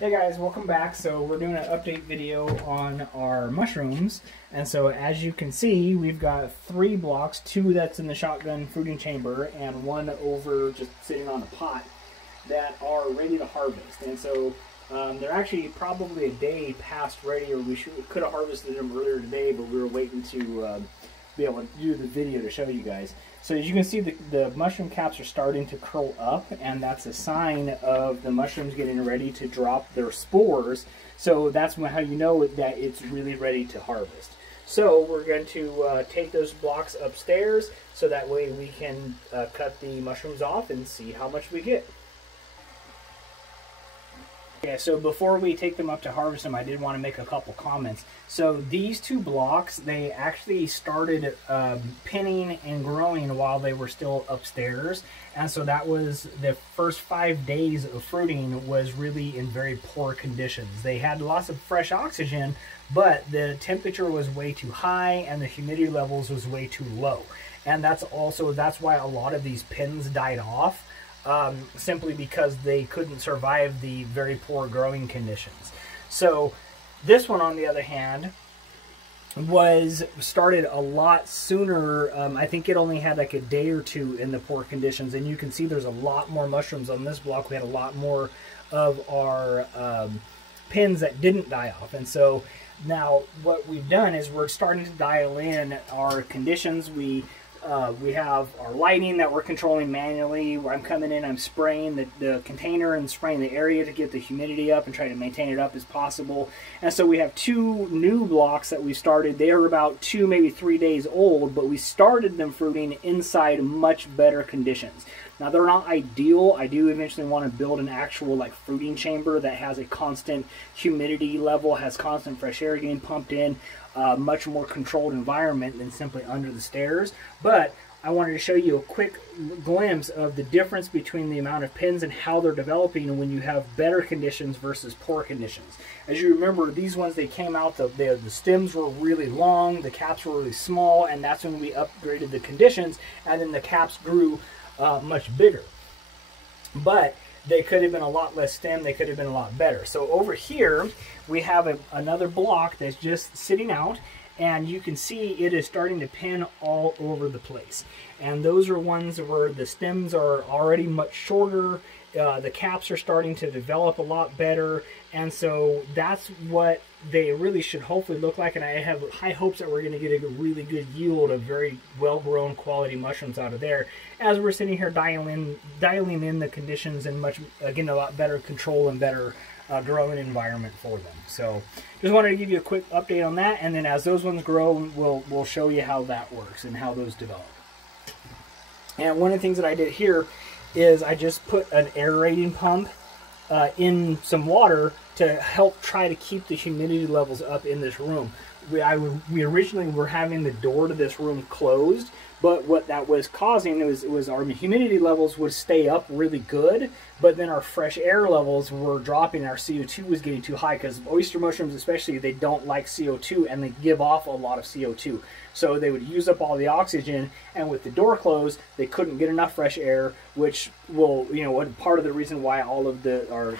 Hey guys, welcome back. So we're doing an update video on our mushrooms, and so as you can see, we've got 3 blocks, 2 that's in the shotgun fruiting chamber and 1 over just sitting on a pot that are ready to harvest. And so they're actually probably a day past ready, or we could have harvested them earlier today, but we were waiting to be able to do the video to show you guys. So as you can see, the mushroom caps are starting to curl up, and that's a sign of the mushrooms getting ready to drop their spores. So that's how you know that it's really ready to harvest. So we're going to take those blocks upstairs so that way we can cut the mushrooms off and see how much we get. Yeah, so before we take them up to harvest them, I did want to make a couple comments. So these 2 blocks, they actually started pinning and growing while they were still upstairs. And so that was the first 5 days of fruiting was really in very poor conditions. They had lots of fresh oxygen, but the temperature was way too high and the humidity levels was way too low. And that's why a lot of these pins died off. Simply because they couldn't survive the very poor growing conditions. So this one, on the other hand, was started a lot sooner. I think it only had like a day or 2 in the poor conditions, and you can see there's a lot more mushrooms on this block. We had a lot more of our pins that didn't die off. And so now what we've done is we're starting to dial in our conditions. We have our lighting that we're controlling manually. Where I'm coming in, I'm spraying the container and spraying the area to get the humidity up and try to maintain it up as possible. And so we have 2 new blocks that we started. They are about 2, maybe 3 days old, but we started them fruiting inside much better conditions. Now they're not ideal. I do eventually want to build an actual like fruiting chamber that has a constant humidity level, has constant fresh air getting pumped in, much more controlled environment than simply under the stairs. But I wanted to show you a quick glimpse of the difference between the amount of pins and how they're developing when you have better conditions versus poor conditions. As you remember, these ones, they came out, the stems were really long, the caps were really small, and that's when we upgraded the conditions, and then the caps grew much bigger. But they could have been a lot less stem, they could have been a lot better. So over here we have another block that's just sitting out, and you can see it is starting to pin all over the place. And those are ones where the stems are already much shorter, the caps are starting to develop a lot better, and so that's what they really should hopefully look like. And I have high hopes that we're going to get a really good yield of very well-grown quality mushrooms out of there as we're sitting here dialing in the conditions and a lot better control and better growing environment for them. So just wanted to give you a quick update on that, and then as those ones grow, we'll show you how that works and how those develop. And one of the things that I did here is I just put an aerating pump in some water to help try to keep the humidity levels up in this room. We originally were having the door to this room closed, but what that was causing was our humidity levels would stay up really good, but then our fresh air levels were dropping. Our CO2 was getting too high, because oyster mushrooms especially, they don't like CO2 and they give off a lot of CO2. So they would use up all the oxygen, and with the door closed, they couldn't get enough fresh air, which will, part of the reason why all of our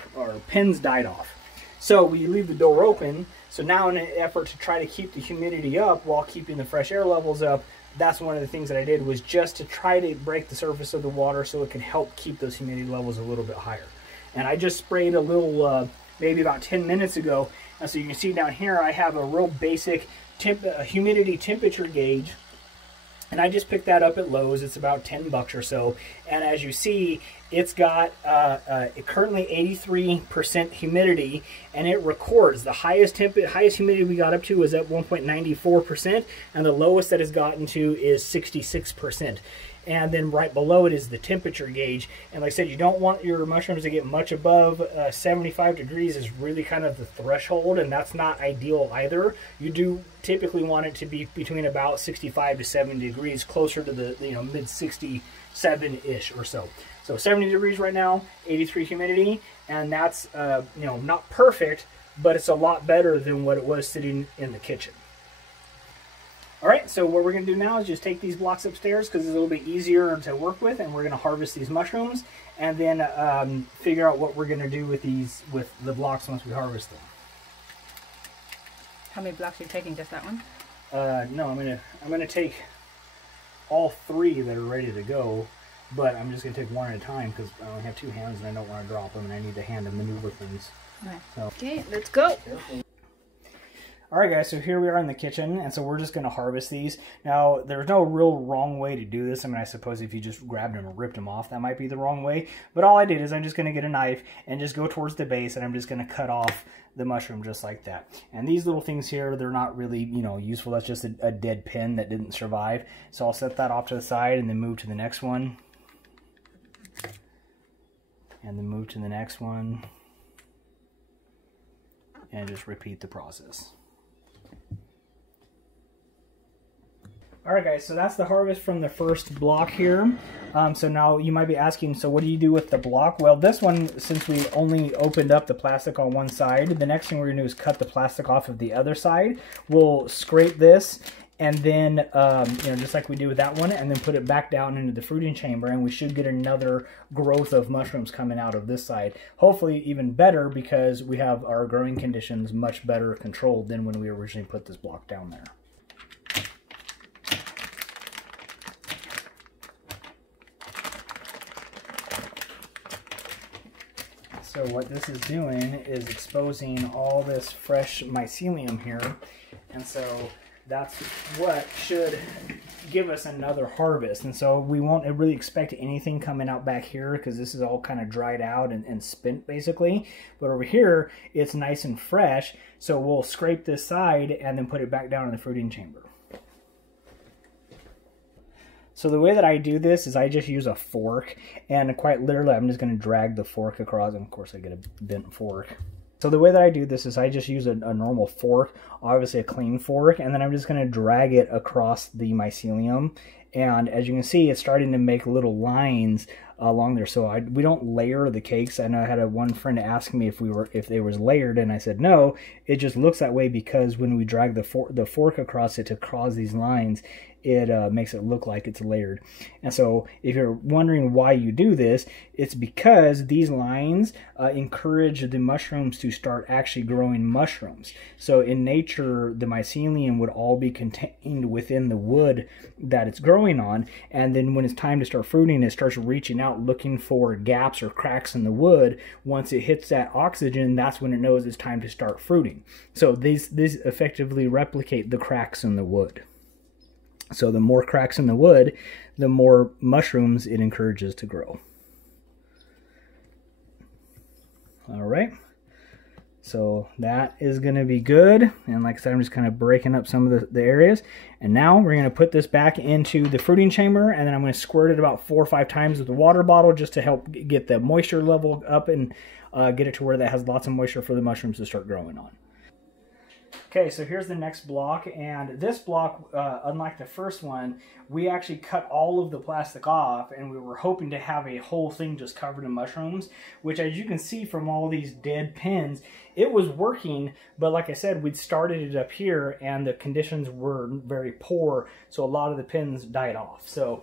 pins died off. So we leave the door open. So now, in an effort to try to keep the humidity up while keeping the fresh air levels up, that's one of the things that I did, was just to try to break the surface of the water so it can help keep those humidity levels a little bit higher. And I just sprayed a little, maybe about 10 minutes ago. And so you can see down here, I have a real basic humidity temperature gauge. And I just picked that up at Lowe's. It's about 10 bucks or so. And as you see, it's got currently 83% humidity, and it records the highest humidity we got up to was at 1.94%, and the lowest that it's gotten to is 66%. And then right below it is the temperature gauge. And like I said, you don't want your mushrooms to get much above 75 degrees is really kind of the threshold, and that's not ideal either. You do typically want it to be between about 65 to 70 degrees, closer to the mid 67-ish or so. So 70 degrees right now, 83 humidity, and that's not perfect, but it's a lot better than what it was sitting in the kitchen. All right, so what we're going to do now is just take these blocks upstairs because it's a little bit easier to work with, and we're going to harvest these mushrooms and then figure out what we're going to do with the blocks once we harvest them. How many blocks are you taking? Just that one? No, I'm gonna take all 3 that are ready to go, but I'm just gonna take one at a time because I only have 2 hands and I don't want to drop them and I need the hand to maneuver things. Right. So. Okay, let's go. Alright guys, so here we are in the kitchen, and so we're just going to harvest these. Now, there's no real wrong way to do this. I mean, I suppose if you just grabbed them and ripped them off, that might be the wrong way. But all I did is I'm just going to get a knife and just go towards the base, and I'm just going to cut off the mushroom just like that. And these little things here, they're not really, you know, useful. That's just a dead pin that didn't survive. So I'll set that off to the side and then move to the next one. And then move to the next one. And just repeat the process. Alright guys, so that's the harvest from the first block here. So now you might be asking, so what do you do with the block? Well, this one, since we only opened up the plastic on one side, the next thing we're going to do is cut the plastic off of the other side. We'll scrape this and then, you know, just like we do with that one, and then put it back down into the fruiting chamber, and we should get another growth of mushrooms coming out of this side. Hopefully even better because we have our growing conditions much better controlled than when we originally put this block down there. So what this is doing is exposing all this fresh mycelium here, and so that's what should give us another harvest. And so we won't really expect anything coming out back here because this is all kind of dried out and spent basically. But over here, it's nice and fresh, so we'll scrape this side and then put it back down in the fruiting chamber. So the way that I do this is I just use a fork, and quite literally I'm just going to drag the fork across, and of course I get a bent fork. So the way that I do this is I just use a normal fork, obviously a clean fork, and then I'm just going to drag it across the mycelium. And as you can see, it's starting to make little lines along there. So we don't layer the cakes. I know I had one friend ask me if they was layered, and I said no. It just looks that way because when we drag the fork across it to cause these lines, it makes it look like it's layered. And so if you're wondering why you do this, it's because these lines encourage the mushrooms to start actually growing mushrooms. So in nature, the mycelium would all be contained within the wood that it's growing on, and then when it's time to start fruiting, it starts reaching out looking for gaps or cracks in the wood. Once it hits that oxygen, that's when it knows it's time to start fruiting. So these effectively replicate the cracks in the wood. So the more cracks in the wood, the more mushrooms it encourages to grow. All right. So that is going to be good. And like I said, I'm just kind of breaking up some of the areas. And now we're going to put this back into the fruiting chamber, and then I'm going to squirt it about 4 or 5 times with the water bottle just to help get the moisture level up and get it to where that has lots of moisture for the mushrooms to start growing on. Okay, so here's the next block, and this block, unlike the first one, we actually cut all of the plastic off, and we were hoping to have a whole thing just covered in mushrooms, which as you can see from all these dead pins, it was working, but like I said, we'd started it up here, and the conditions were very poor, so a lot of the pins died off. So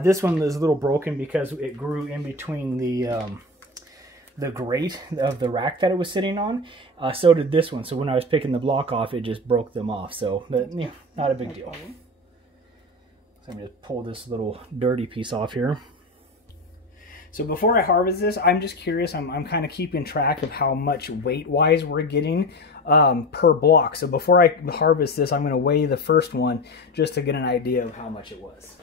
this one is a little broken because it grew in between the grate of the rack that it was sitting on. So did this one. So when I was picking the block off, it just broke them off. So, but yeah, not a big deal. So I'm going to pull this little dirty piece off here. So before I harvest this, I'm just curious. I'm kind of keeping track of how much weight-wise we're getting per block. So before I harvest this, I'm going to weigh the first one just to get an idea of how much it was.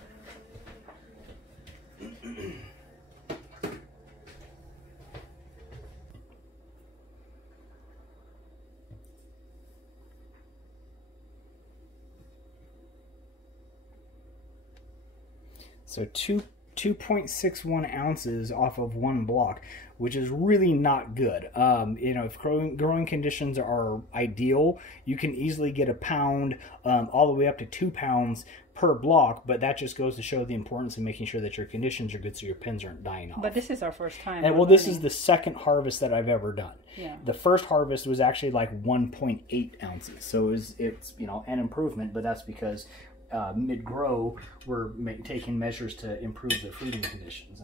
So 2.61 ounces off of one block, which is really not good. You know, if growing conditions are ideal, you can easily get a pound all the way up to 2 pounds per block, but that just goes to show the importance of making sure that your conditions are good so your pins aren't dying off. But this is our first time. And well, this is the second harvest that I've ever done. Yeah. The first harvest was actually like 1.8 ounces. So it's you know, an improvement, but that's because mid-grow we're taking measures to improve the fruiting conditions.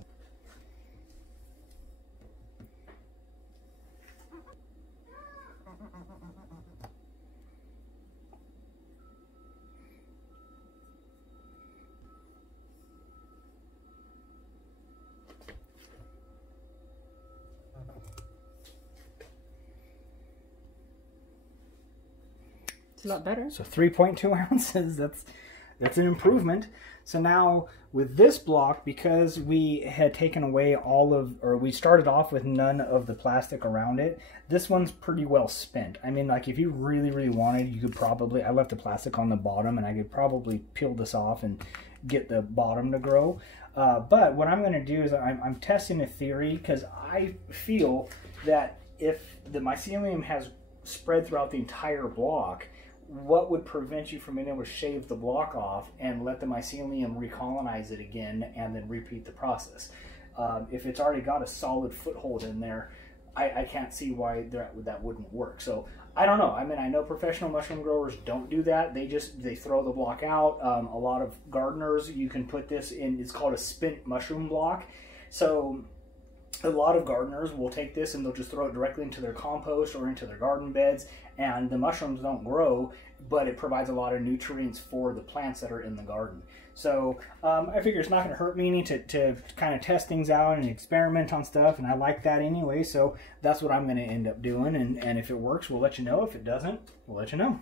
A lot better. So 3.2 ounces, that's an improvement. So now with this block, because we had taken away we started off with none of the plastic around it, this one's pretty well spent. I mean, like if you really, really wanted, you could probably, I left the plastic on the bottom and I could probably peel this off and get the bottom to grow. But what I'm gonna do is I'm testing a theory, because I feel that if the mycelium has spread throughout the entire block, what would prevent you from being able to shave the block off and let the mycelium recolonize it again and then repeat the process? If it's already got a solid foothold in there, I can't see why that wouldn't work. So I don't know. I mean, I know professional mushroom growers don't do that. They throw the block out. A lot of gardeners, you can put this in, it's called a spent mushroom block. So a lot of gardeners will take this and they'll just throw it directly into their compost or into their garden beds, and the mushrooms don't grow, but it provides a lot of nutrients for the plants that are in the garden. So I figure it's not going to hurt me any to kind of test things out and experiment on stuff, and I like that anyway, so that's what I'm going to end up doing, and if it works, we'll let you know. If it doesn't, we'll let you know.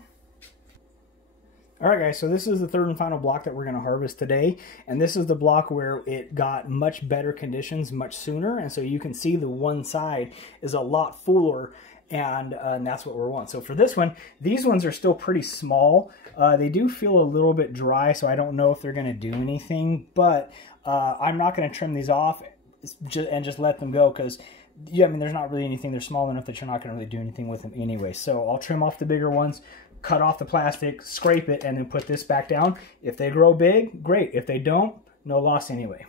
Alright guys, so this is the third and final block that we're going to harvest today, and this is the block where it got much better conditions much sooner, and so you can see the one side is a lot fuller, and that's what we want. So for this one, these ones are still pretty small. They do feel a little bit dry, so I don't know if they're going to do anything, but I'm not going to trim these off and just let them go, because yeah, I mean, there's not really anything. They're small enough that you're not going to really do anything with them anyway. So I'll trim off the bigger ones, cut off the plastic, scrape it, and then put this back down. If they grow big, great. If they don't, no loss anyway.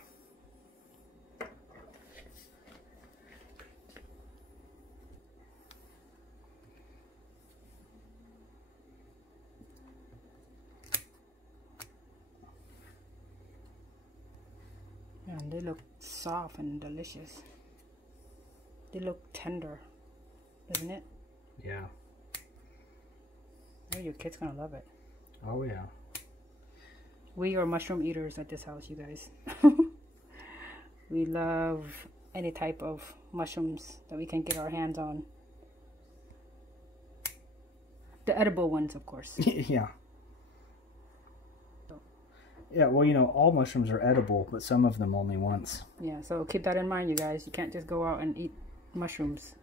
And they look soft and delicious. They look tender, doesn't it? Yeah. Oh, your kid's gonna love it. Oh yeah. We are mushroom eaters at this house, you guys. We love any type of mushrooms that we can get our hands on. The edible ones, of course. Yeah. Yeah, well, you know, all mushrooms are edible, but some of them only once. Yeah, so keep that in mind, you guys. You can't just go out and eat mushrooms.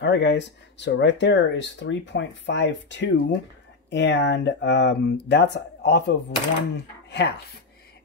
All right, guys. So right there is 3.52, and that's off of 1/2.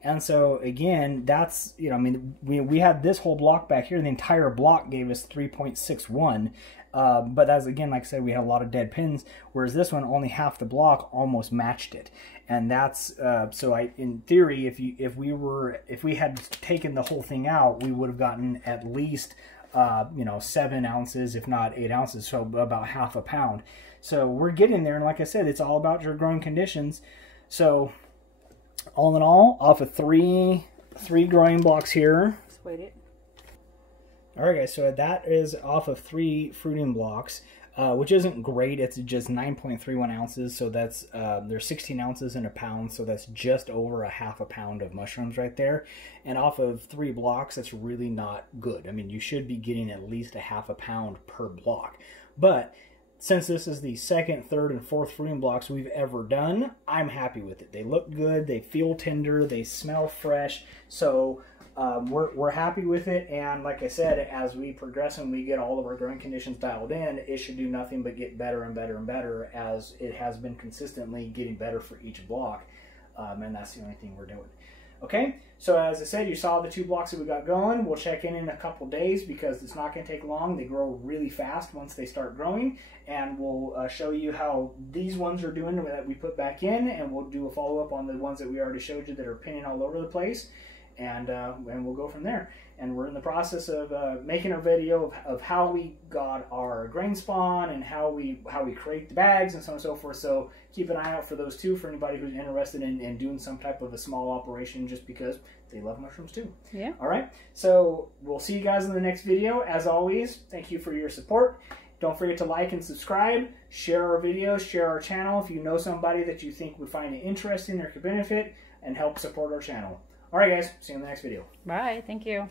And so again, that's, you know, I mean, we had this whole block back here. The entire block gave us 3.61. But as again, like I said, we had a lot of dead pins, whereas this one, only half the block almost matched it. And that's so in theory, if we had taken the whole thing out, we would have gotten at least you know, 7 ounces, if not 8 ounces, so about half a pound. So we're getting there, and like I said, it's all about your growing conditions. So all in all, off of three growing blocks here. Just wait it. All right, guys, so that is off of 3 fruiting blocks, which isn't great. It's just 9.31 ounces, so that's there's 16 ounces in a pound, so that's just over a half a pound of mushrooms right there. And off of 3 blocks, that's really not good. I mean, you should be getting at least a half a pound per block. But since this is the second, third, and fourth fruiting blocks we've ever done, I'm happy with it. They look good, they feel tender, they smell fresh, so we're happy with it. And like I said, as we progress and we get all of our growing conditions dialed in, it should do nothing but get better and better and better, as it has been consistently getting better for each block. And that's the only thing we're doing. Okay, so as I said, you saw the 2 blocks that we got going. We'll check in a couple days because it's not going to take long. They grow really fast once they start growing, and we'll show you how these ones are doing that we put back in, and we'll do a follow-up on the ones that we already showed you that are pinning all over the place, and we'll go from there. And we're in the process of making a video of how we got our grain spawn and how we create the bags and so on and so forth. So keep an eye out for those too, for anybody who's interested in doing some type of a small operation just because they love mushrooms too. Yeah. All right. So we'll see you guys in the next video. As always, thank you for your support. Don't forget to like and subscribe, share our videos, share our channel if you know somebody that you think would find it interesting or could benefit, and help support our channel. All right, guys. See you in the next video. Bye. Thank you.